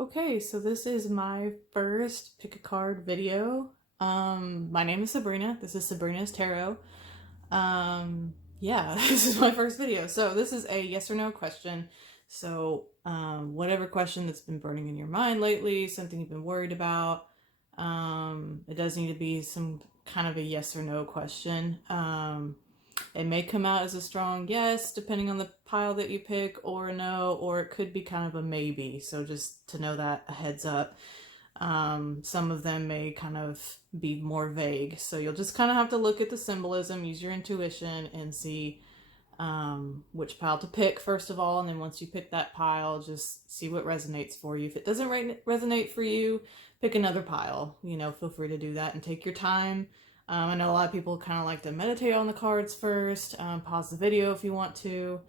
Okay, so this is my first pick a card video. My name is Sabrina. This is Sabrina's Tarot. Yeah, this is my first video. So this is a yes or no question. So whatever question that's been burning in your mind lately, something you've been worried about, it does need to be some kind of a yes or no question. It may come out as a strong yes, depending on the pile that you pick, or a no, or it could be kind of a maybe. So just to know that, a heads up. Some of them may kind of be more vague. So you'll just kind of have to look at the symbolism, use your intuition, and see which pile to pick, first of all. And then once you pick that pile, just see what resonates for you. If it doesn't resonate for you, pick another pile. Feel free to do that and take your time. I know a lot of people kind of like to meditate on the cards first, pause the video if you want to.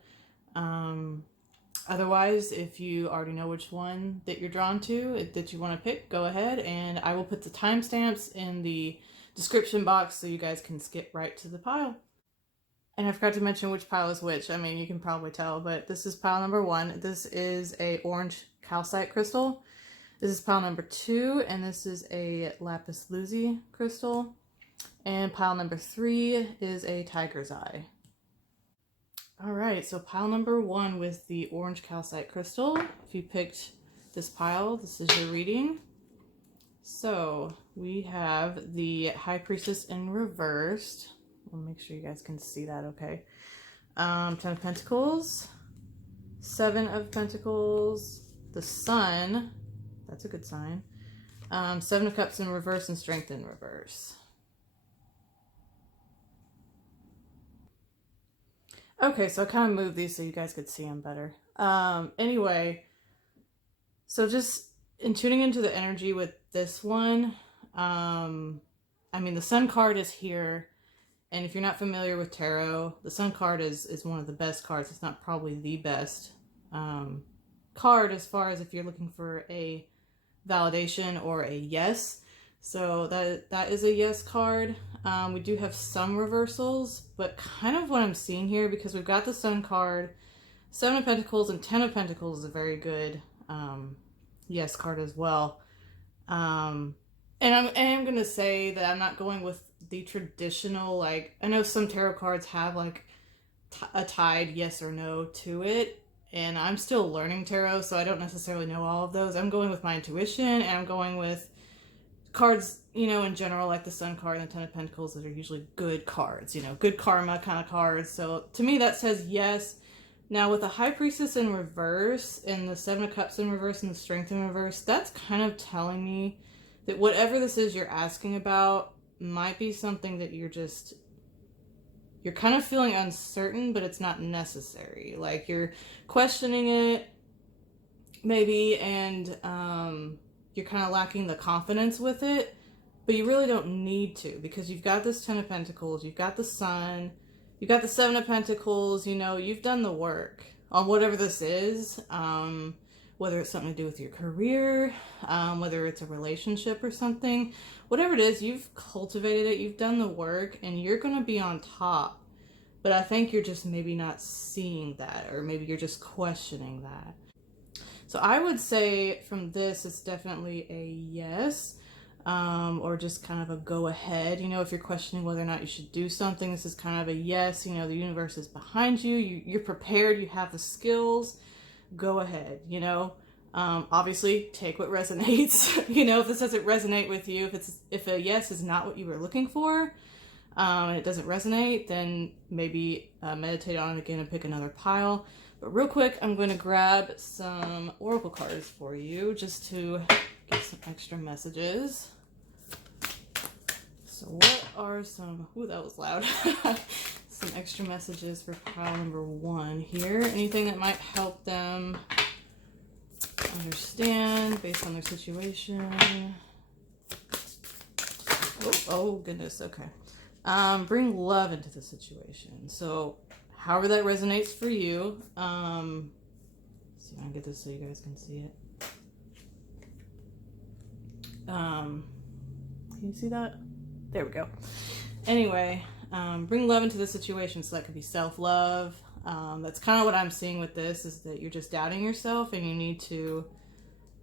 Otherwise, if you already know which one that you're drawn to, that you want to pick, go ahead, and I will put the timestamps in the description box so you guys can skip right to the pile. And I forgot to mention which pile is which. I mean, you can probably tell, but this is pile number 1. This is a orange calcite crystal. This is pile number 2, and this is a lapis lazuli crystal. And pile number 3 is a tiger's eye. All right, so pile number 1 with the orange calcite crystal. If you picked this pile, this is your reading. So we have the High Priestess in reversed. I'll make sure you guys can see that okay. 10 of Pentacles, 7 of Pentacles, the Sun, that's a good sign. 7 of Cups in reverse and Strength in reverse. Okay, so I kind of moved these so you guys could see them better. Anyway, so just in tuning into the energy with this one, I mean, the Sun card is here. And if you're not familiar with tarot, the Sun card is one of the best cards. It's not probably the best card as far as if you're looking for a validation or a yes. So that is a yes card. We do have some reversals, but kind of what I'm seeing here, because we've got the Sun card, 7 of Pentacles and 10 of Pentacles is a very good yes card as well. And I'm going to say that I'm not going with the traditional, like, I know some tarot cards have like a tied yes or no to it. And I'm still learning tarot, so I don't necessarily know all of those. I'm going with my intuition, and I'm going with cards, in general, like the Sun card and the 10 of Pentacles, that are usually good cards, good karma kind of cards. So to me, that says yes. Now with the High Priestess in reverse and the 7 of Cups in reverse and the Strength in reverse, that's kind of telling me that whatever this is you're asking about might be something that you're kind of feeling uncertain, but it's not necessary. Like you're questioning it maybe, and you're kind of lacking the confidence with it, but you really don't need to, because you've got this 10 of Pentacles, you've got the Sun, you've got the 7 of Pentacles, you've done the work on whatever this is, whether it's something to do with your career, whether it's a relationship or something, whatever it is, you've cultivated it, you've done the work, and you're going to be on top. But I think you're just maybe not seeing that, or maybe you're just questioning that. So I would say from this, it's definitely a yes, or just kind of a go ahead. If you're questioning whether or not you should do something, this is kind of a yes. The universe is behind you. You're prepared. You have the skills. Go ahead. Obviously take what resonates. If this doesn't resonate with you, if a yes is not what you were looking for, and it doesn't resonate, then maybe meditate on it again and pick another pile. But real quick, I'm going to grab some oracle cards for you just to get some extra messages. So what are some, ooh, that was loud. Some extra messages for pile number 1 here. Anything that might help them understand based on their situation. Oh goodness, okay. Bring love into the situation. So however that resonates for you. See if I can get this so you guys can see it. Can you see that? There we go. Anyway, bring love into the situation. So that could be self-love. That's kind of what I'm seeing with this, is that you're just doubting yourself, and you need to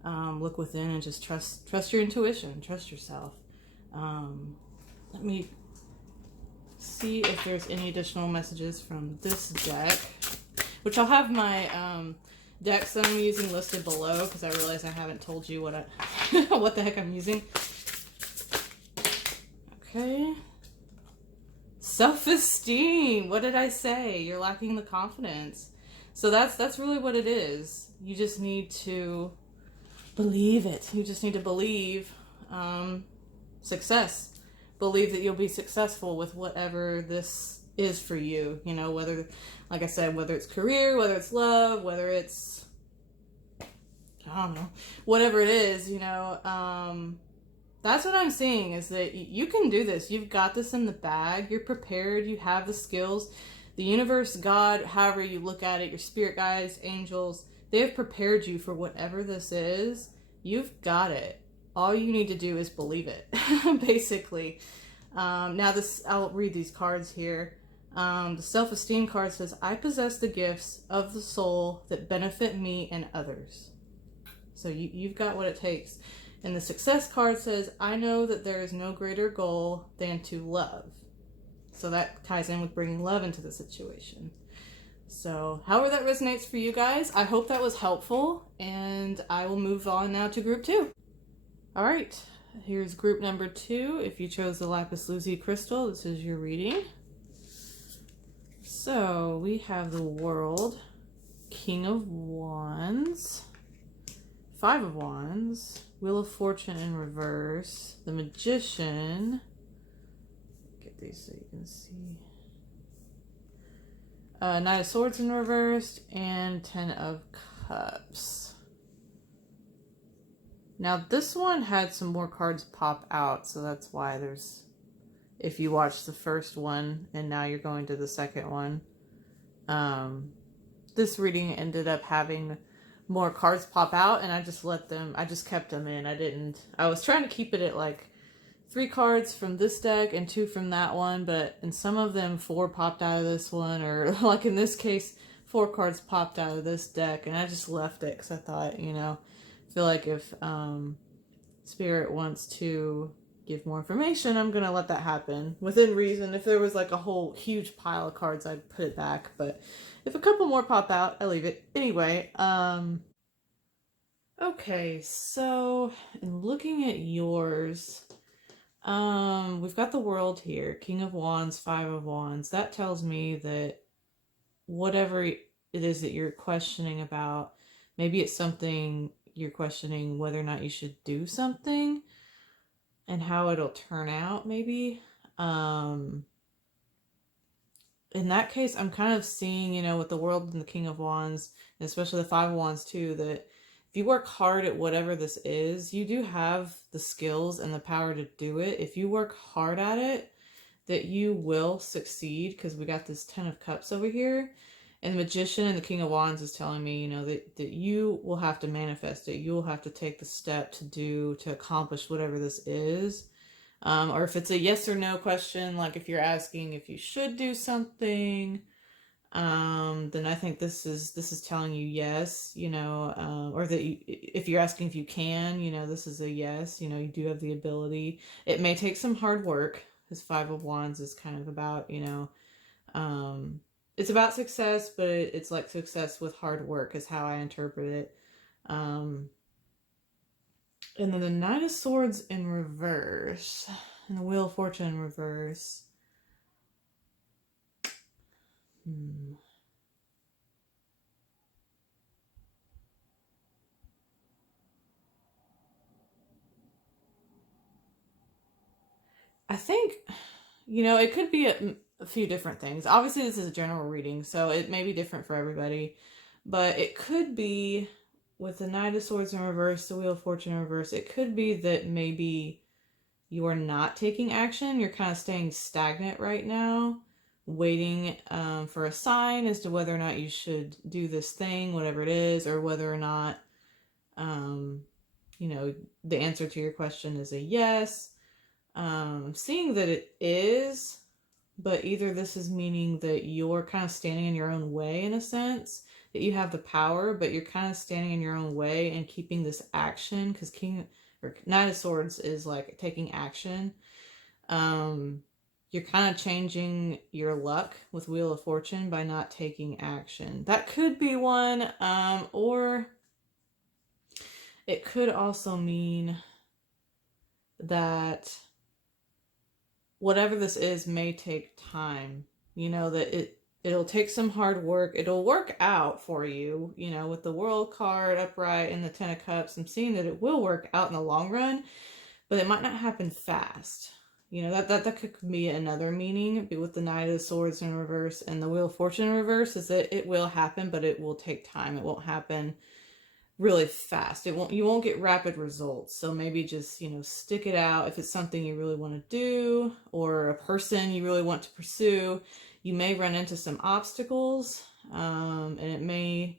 Look within and just trust your intuition, trust yourself. Let me see if there's any additional messages from this deck, which I'll have my decks that I'm using listed below, because I realize I haven't told you what what the heck I'm using. Okay. Self-esteem. What did I say? You're lacking the confidence. So that's really what it is. You just need to believe it. You just need to believe success. Believe that you'll be successful with whatever this is for you. You know, whether, like I said, whether it's career, whether it's love, whether it's, I don't know, whatever it is, you know, that's what I'm seeing, is that you can do this. You've got this in the bag. You're prepared. You have the skills. The universe, God, however you look at it, your spirit guides, angels, they have prepared you for whatever this is. You've got it. All you need to do is believe it, basically. Now this, I'll read these cards here. The self-esteem card says, I possess the gifts of the soul that benefit me and others. So you've got what it takes. And the success card says, I know that there is no greater goal than to love. So that ties in with bringing love into the situation. So however that resonates for you guys, I hope that was helpful, and I will move on now to group 2. All right, here's group number 2. If you chose the lapis lazuli crystal, this is your reading. So we have the World, King of Wands, 5 of Wands, Wheel of Fortune in reverse, the Magician. Get these so you can see. Knight of Swords in reverse, and 10 of Cups. Now this one had some more cards pop out, so that's why there's, if you watch the first one and now you're going to the second one, this reading ended up having more cards pop out, and I just kept them in. I was trying to keep it at like 3 cards from this deck and 2 from that one, but in some of them 4 popped out of this one, or like in this case 4 cards popped out of this deck, and I just left it because I thought, you know, I feel like if Spirit wants to give more information, I'm gonna let that happen within reason. If there was like a whole huge pile of cards, I'd put it back, but if a couple more pop out, I leave it. Anyway, okay, so in looking at yours, we've got the World here, King of Wands, 5 of Wands. That tells me that whatever it is that you're questioning about, maybe it's something you're questioning whether or not you should do something and how it'll turn out, maybe. In that case, I'm kind of seeing, you know, with the World and the King of Wands, and especially the 5 of Wands too, that if you work hard at whatever this is, you do have the skills and the power to do it. If you work hard at it, that you will succeed, because we got this 10 of Cups over here. And the Magician and the King of Wands is telling me, you know, that you will have to manifest it. You will have to take the step to accomplish whatever this is. Or if it's a yes or no question, like if you're asking if you should do something, then I think this is telling you yes, you know, or that if you're asking if you can, you know, this is a yes, you know, you do have the ability. It may take some hard work, because 5 of Wands is kind of about, you know, it's about success, but it's like success with hard work is how I interpret it. And then the Knight of Swords in reverse, and the Wheel of Fortune in reverse. I think, you know, it could be a few different things. Obviously, this is a general reading, so it may be different for everybody. But it could be, with the Knight of Swords in reverse, the Wheel of Fortune in reverse, it could be that maybe you are not taking action. You're kind of staying stagnant right now, waiting for a sign as to whether or not you should do this thing, whatever it is, or whether or not, you know, the answer to your question is a yes. Seeing that it is, but either this is meaning that you're kind of standing in your own way in a sense, that you have the power, but you're kind of standing in your own way and keeping this action, because Knight of Swords is like taking action. You're kind of changing your luck with Wheel of Fortune by not taking action. That could be one, or it could also mean that whatever this is may take time. You know, that it'll take some hard work. It'll work out for you, you know, with the World card upright and the Ten of Cups. I'm seeing that it will work out in the long run, but it might not happen fast. You know, that could be another meaning with the Knight of Swords in reverse and the Wheel of Fortune in reverse, is that it will happen, but it will take time. It won't happen really fast. You won't get rapid results. So maybe just, you know, stick it out. If it's something you really want to do, or a person you really want to pursue, you may run into some obstacles, and it may,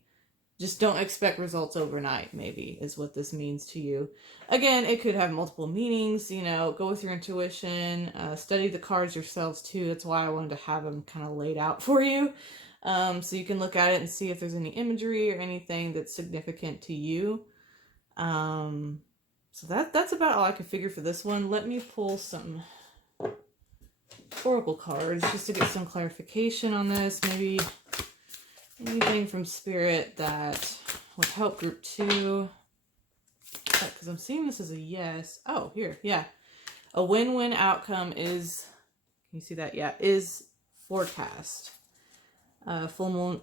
just don't expect results overnight, maybe, is what this means to you. Again, it could have multiple meanings. You know, go with your intuition, study the cards yourselves too. That's why I wanted to have them kind of laid out for you. So you can look at it and see if there's any imagery or anything that's significant to you. So that's about all I could figure for this one. Let me pull some oracle cards just to get some clarification on this. Maybe anything from Spirit that would help group 2. Because I'm seeing this as a yes. Oh, here, yeah. A win-win outcome is, can you see that? Yeah, is forecast. Full moon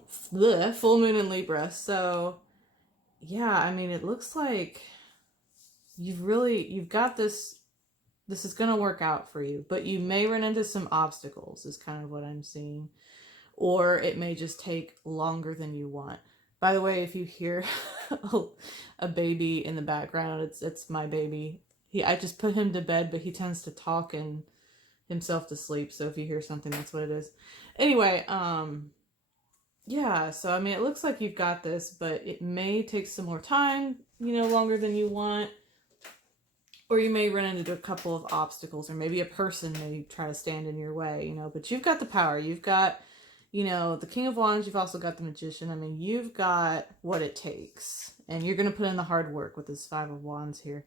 in Libra. So yeah, I mean, it looks like you've got this is going to work out for you, but you may run into some obstacles, is kind of what I'm seeing, or it may just take longer than you want. By the way, if you hear a baby in the background, it's my baby. I just put him to bed, but he tends to talk and himself to sleep, so if you hear something, that's what it is. Anyway, yeah, so I mean, it looks like you've got this, but it may take some more time, you know, longer than you want. Or you may run into a couple of obstacles, or maybe a person may try to stand in your way, you know, but you've got the power. You've got, you know, the King of Wands. You've also got the Magician. I mean, you've got what it takes, and you're going to put in the hard work with this Five of Wands here.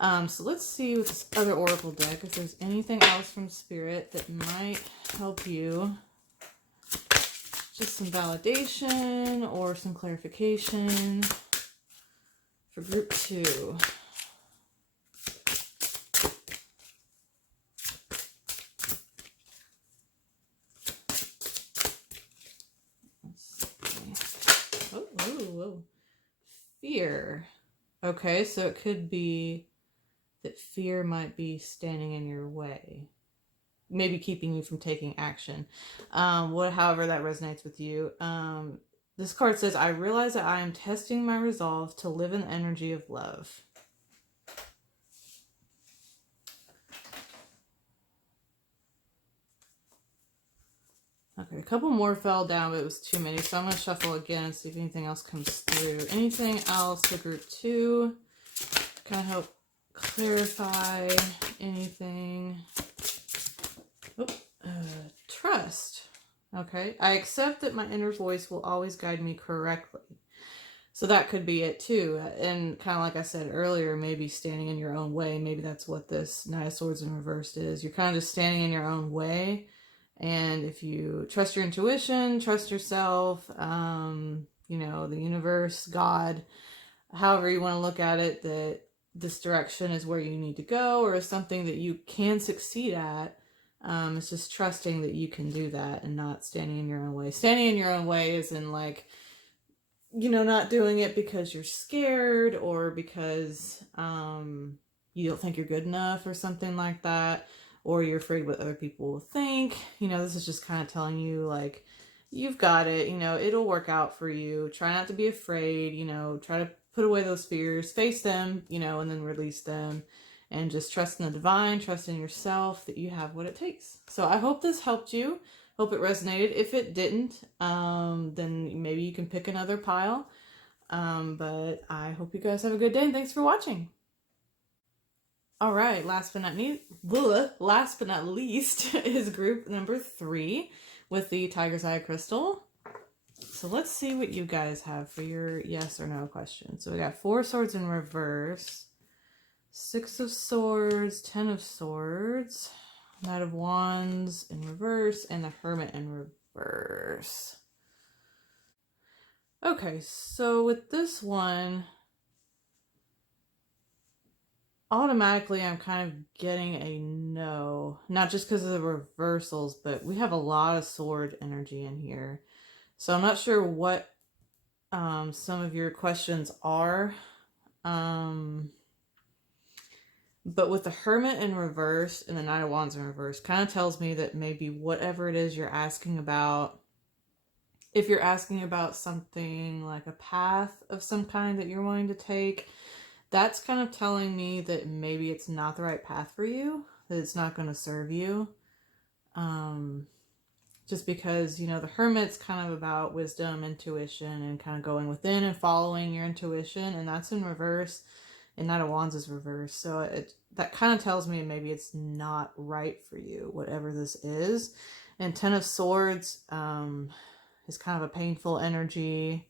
So let's see with this other Oracle deck if there's anything else from Spirit that might help you. Just some validation or some clarification for group 2. Whoa. Fear. Okay, so it could be that fear might be standing in your way, maybe keeping you from taking action. However that resonates with you. This card says, I realize that I am testing my resolve to live in the energy of love. Okay, a couple more fell down, but it was too many, so I'm going to shuffle again and see if anything else comes through. Anything else for group 2? Kind of help clarify anything. Trust. Okay, I accept that my inner voice will always guide me correctly. So that could be it too. And kind of like I said earlier, maybe standing in your own way. Maybe that's what this Knight of Swords in reversed is. You're kind of just standing in your own way. And if you trust your intuition, trust yourself, you know, the universe, God, however you want to look at it, that this direction is where you need to go, or is something that you can succeed at. It's just trusting that you can do that and not standing in your own way. Standing in your own way is in, like, you know, not doing it because you're scared or because you don't think you're good enough or something like that, or you're afraid what other people will think. You know, this is just kind of telling you, like, you've got it, you know, it'll work out for you. Try not to be afraid, you know, try to put away those fears, face them, you know, and then release them. And just trust in the divine, trust in yourself that you have what it takes. So I hope this helped you. Hope it resonated. If it didn't, then maybe you can pick another pile. But I hope you guys have a good day, and thanks for watching. All right, last but not least is group number 3 with the Tiger's Eye Crystal. So let's see what you guys have for your yes or no question. So we got 4 of Swords in reverse, 6 of Swords, 10 of Swords, Knight of Wands in reverse, and the Hermit in reverse. Okay, so with this one, automatically I'm kind of getting a no. Not just because of the reversals, but we have a lot of sword energy in here. So I'm not sure what some of your questions are. But with the Hermit in reverse and the Knight of Wands in reverse, kind of tells me that maybe whatever it is you're asking about, if you're asking about something like a path of some kind that you're wanting to take, that's kind of telling me that maybe it's not the right path for you, that it's not going to serve you. Just because, you know, the Hermit's kind of about wisdom, intuition, and kind of going within and following your intuition, and that's in reverse, and Knight of Wands is reverse. So that kind of tells me maybe it's not right for you, whatever this is. And 10 of Swords is kind of a painful energy.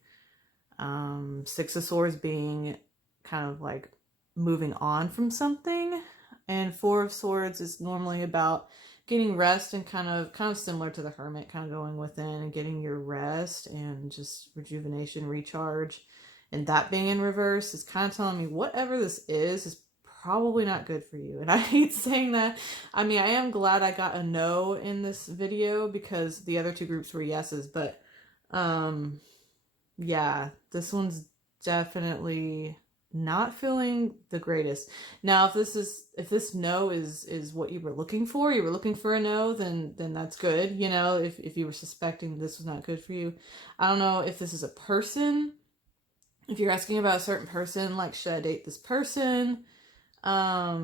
6 of Swords being kind of like moving on from something, and 4 of Swords is normally about getting rest and kind of similar to the Hermit, kind of going within and getting your rest and just rejuvenation, recharge. And that being in reverse is kind of telling me whatever this is probably not good for you. And I hate saying that. I mean, I am glad I got a no in this video because the other 2 groups were yeses, but yeah, this one's definitely not feeling the greatest. Now, if this no is what you were looking for, you were looking for a no, then that's good. You know, if you were suspecting this was not good for you. I don't know if this is a person. If you're asking about a certain person, like should I date this person? I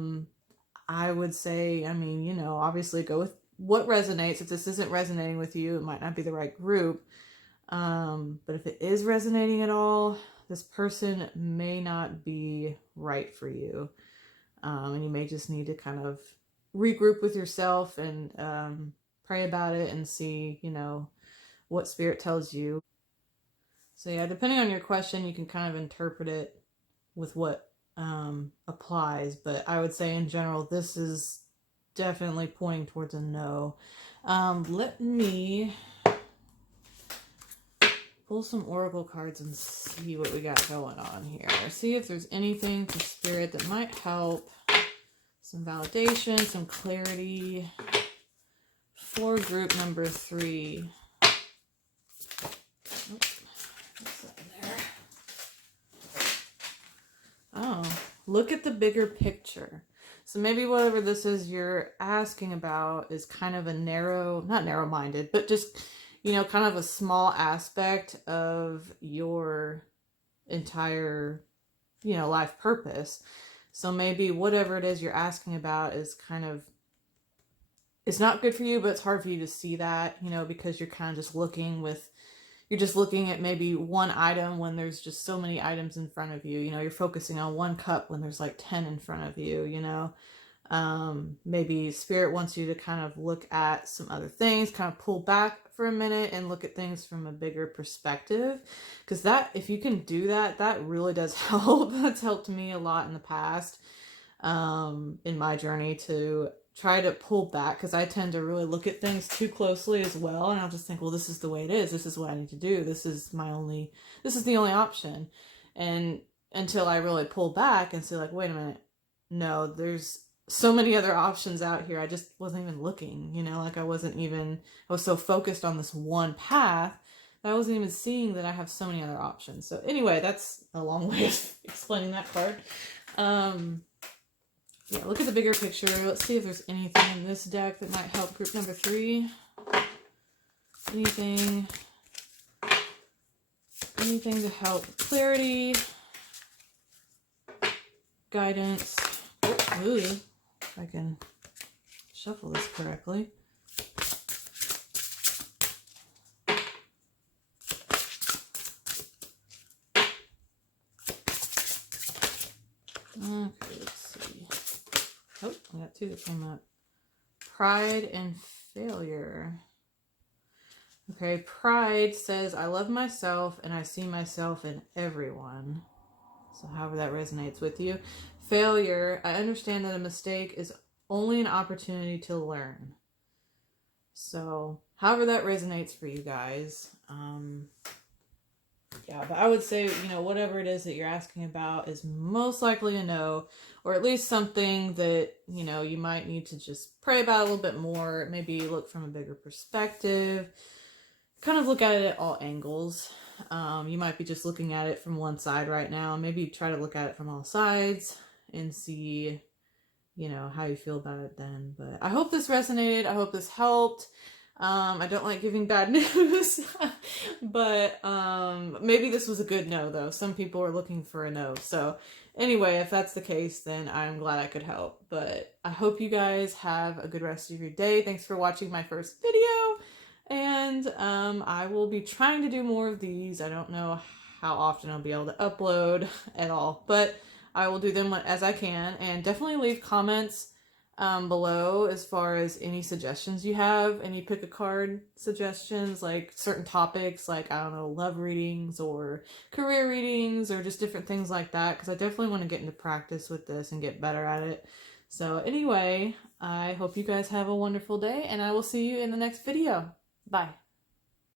would say, I mean, you know, obviously go with what resonates. If this isn't resonating with you, it might not be the right group. But if it is resonating at all, this person may not be right for you. And you may just need to kind of regroup with yourself and pray about it and see, you know, what spirit tells you. So yeah, depending on your question, you can kind of interpret it with what applies. But I would say in general, this is definitely pointing towards a no. Let me pull some oracle cards and see what we got going on here. See if there's anything for spirit that might help. Some validation, some clarity for group number 3. Oh, look at the bigger picture. So maybe whatever this is you're asking about is kind of a not narrow-minded, but just, you know, kind of a small aspect of your entire, you know, life purpose. So maybe whatever it is you're asking about is kind of, it's not good for you, but it's hard for you to see that, you know, because you're kind of just you're just looking at maybe one item when there's just so many items in front of you. You know, you're focusing on one cup when there's like 10 in front of you, you know. Maybe spirit wants you to kind of look at some other things, kind of pull back for a minute and look at things from a bigger perspective. Because that, if you can do that, that really does help. That's helped me a lot in the past, in my journey to try to pull back, because I tend to really look at things too closely as well, and I'll just think, well, this is the way it is, this is what I need to do, this is the only option. And until I really pull back and say, like, wait a minute, no, there's so many other options out here, I just wasn't even looking, you know, like I was so focused on this one path that I wasn't even seeing that I have so many other options. So anyway, that's a long way of explaining that part. Yeah, look at the bigger picture. Let's see if there's anything in this deck that might help group number 3. Anything to help clarity, guidance. Ooh, if I can shuffle this correctly. Okay, let's see. Oh, I got 2 that came up. Pride and failure. Okay, pride says, I love myself and I see myself in everyone. So however that resonates with you. Failure, I understand that a mistake is only an opportunity to learn. So however that resonates for you guys. Yeah, but I would say, you know, whatever it is that you're asking about is most likely a no, or at least something that, you know, you might need to just pray about a little bit more, maybe look from a bigger perspective, kind of look at it at all angles. You might be just looking at it from one side right now. Maybe try to look at it from all sides and see, you know, how you feel about it then. But I hope this resonated. I hope this helped. I don't like giving bad news, but maybe this was a good no, though. Some people are looking for a no. So anyway, if that's the case, then I'm glad I could help. But I hope you guys have a good rest of your day. Thanks for watching my first video. And I will be trying to do more of these. I don't know how often I'll be able to upload at all, but I will do them as I can. And definitely leave comments below as far as any suggestions you have, any pick a card suggestions, like certain topics, like, I don't know, love readings or career readings or just different things like that, because I definitely want to get into practice with this and get better at it. So anyway, I hope you guys have a wonderful day, and I will see you in the next video. Bye.